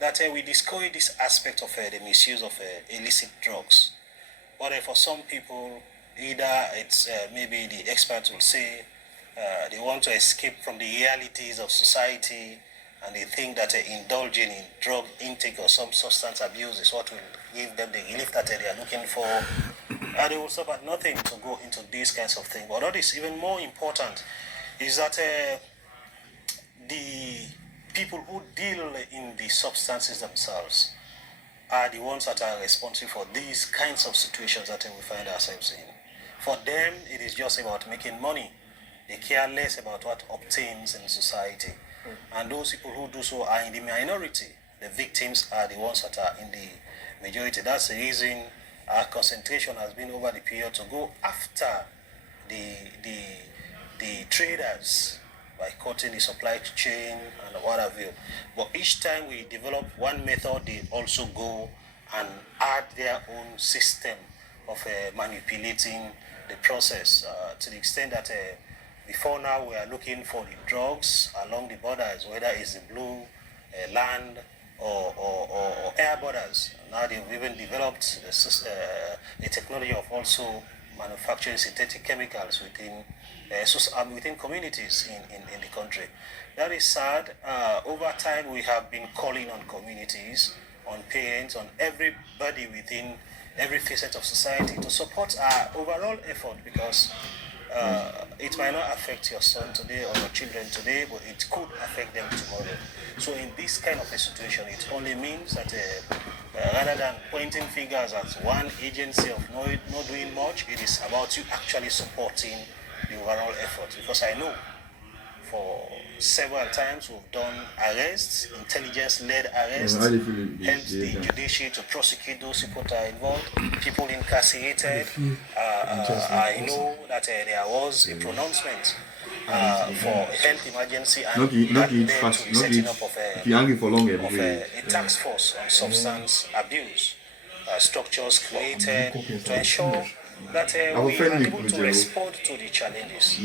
that we discourage this aspect of the misuse of illicit drugs. But for some people, either it's maybe the experts will say they want to escape from the realities of society, and they think that indulging in drug intake or some substance abuse is what will give them the relief that they are looking for. And they will suffer nothing to go into these kinds of things. But what is even more important is that the people who deal in the substances themselves are the ones that are responsible for these kinds of situations that we find ourselves in. For them, it is just about making money. They care less about what obtains in society. And those people who do so are in the minority. The victims are the ones that are in the majority. That's the reason our concentration has been over the period to go after the traders by cutting the supply chain and what have you. But each time we develop one method, they also go and add their own system of manipulating the process to the extent that before now we are looking for the drugs along the borders, whether it's the blue land or air borders. Now they've even developed the technology of also manufacturing synthetic chemicals within communities in the country. That is sad. Over time, we have been calling on communities, on parents, on everybody within every facet of society to support our overall effort, because it might not affect your son today or your children today, but it could affect them tomorrow. So in this kind of a situation, it only means that rather than pointing fingers at one agency of not doing much, it is about you actually supporting the overall effort. Because I know for several times we've done arrests, intelligence-led arrests, helped the judiciary to prosecute those people that are involved, people incarcerated. I know that there was a pronouncement for health emergency, and that led to the setting up of a task force on substance abuse. Structures created to ensure that we are able to respond to the challenges.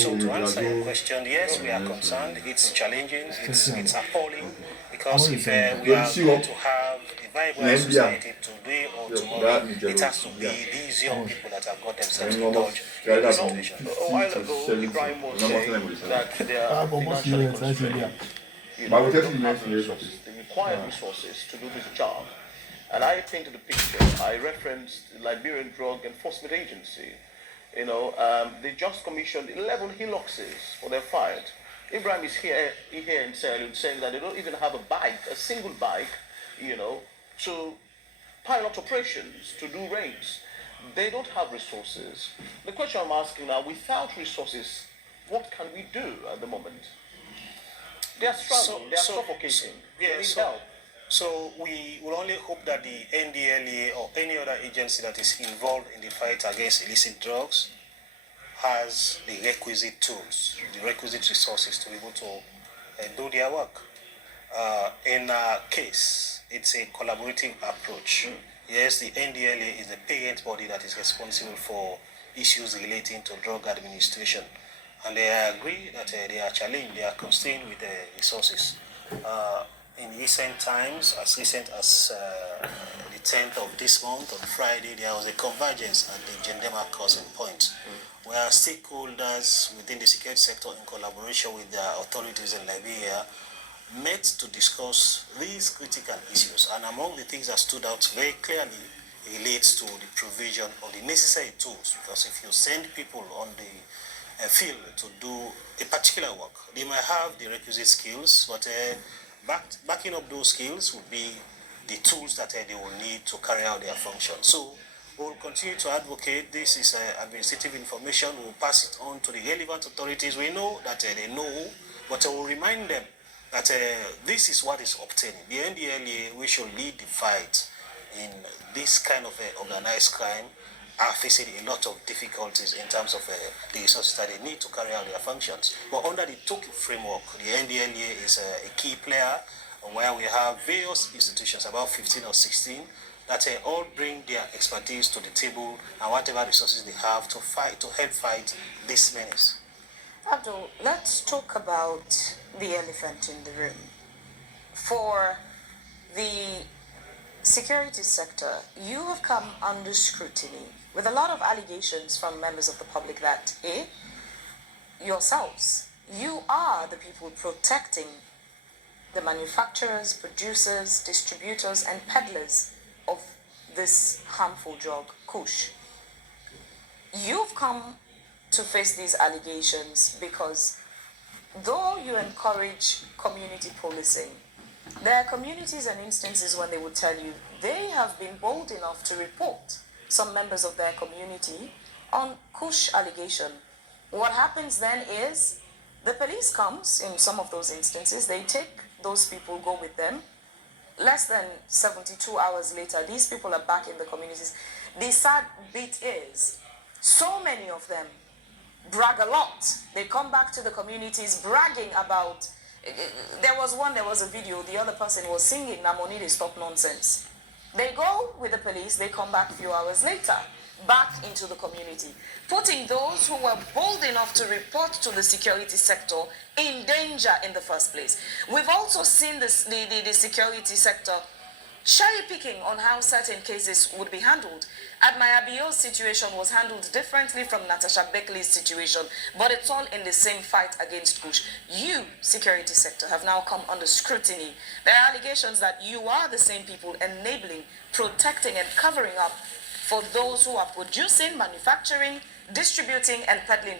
So to answer your question, yes, we are concerned. It's challenging. It's appalling, because if we are going to have a vibrant society today or tomorrow, it has to be these young people that have got themselves indulged in this situation. A while ago, Ibrahim was saying that they are financially constrained. They don't have the resources, the required resources to do this job. And I painted a picture. I referenced the Liberian Drug Enforcement Agency. They just commissioned 11 Hiluxes for their fight. Ibrahim is here in Sierra Leone saying that they don't even have a single bike, to pilot operations, to do raids. They don't have resources. The question I'm asking now, without resources, what can we do at the moment? They are struggling, they are suffocating. They need help. So we will only hope that the NDLEA or any other agency that is involved in the fight against illicit drugs has the requisite tools, the requisite resources to be able to do their work. In our case, it's a collaborative approach. Yes, the NDLEA is the parent body that is responsible for issues relating to drug administration. And they agree that they are challenged, they are constrained with resources. In recent times, as recent as the 10th of this month, on Friday, there was a convergence at the Gendema crossing point, where stakeholders within the security sector, in collaboration with the authorities in Liberia, met to discuss these critical issues. And among the things that stood out very clearly relates to the provision of the necessary tools, because if you send people on the field to do a particular work, they might have the requisite skills, but backing up those skills would be the tools that they will need to carry out their function. So we'll continue to advocate. This is administrative information. We'll pass it on to the relevant authorities. We know that they know, but we'll remind them that this is what is obtaining. The NDLEA, we should lead the fight in this kind of organized crime, are facing a lot of difficulties in terms of the resources that they need to carry out their functions. But under the TOKI framework, the NDLEA is a key player, where we have various institutions, about 15 or 16, that all bring their expertise to the table and whatever resources they have to help fight this menace. Abdul, let's talk about the elephant in the room. For the security sector, you have come under scrutiny with a lot of allegations from members of the public that yourselves, you are the people protecting the manufacturers, producers, distributors, and peddlers of this harmful drug, Kush. You've come to face these allegations because though you encourage community policing, there are communities and instances when they would tell you they have been bold enough to report some members of their community on Kush allegation. What happens then is the police comes in some of those instances, they take those people, go with them. Less than 72 hours later, these people are back in the communities. The sad bit is, so many of them brag a lot. They come back to the communities bragging about, there was a video, the other person was singing, Namoni, they stop nonsense. They go with the police, they come back a few hours later, back into the community, putting those who were bold enough to report to the security sector in danger in the first place. We've also seen the security sector cherry picking on how certain cases would be handled. Admayabio's situation was handled differently from Natasha Beckley's situation, but it's all in the same fight against Kush. You, security sector, have now come under scrutiny. There are allegations that you are the same people enabling, protecting, and covering up for those who are producing, manufacturing, distributing, and peddling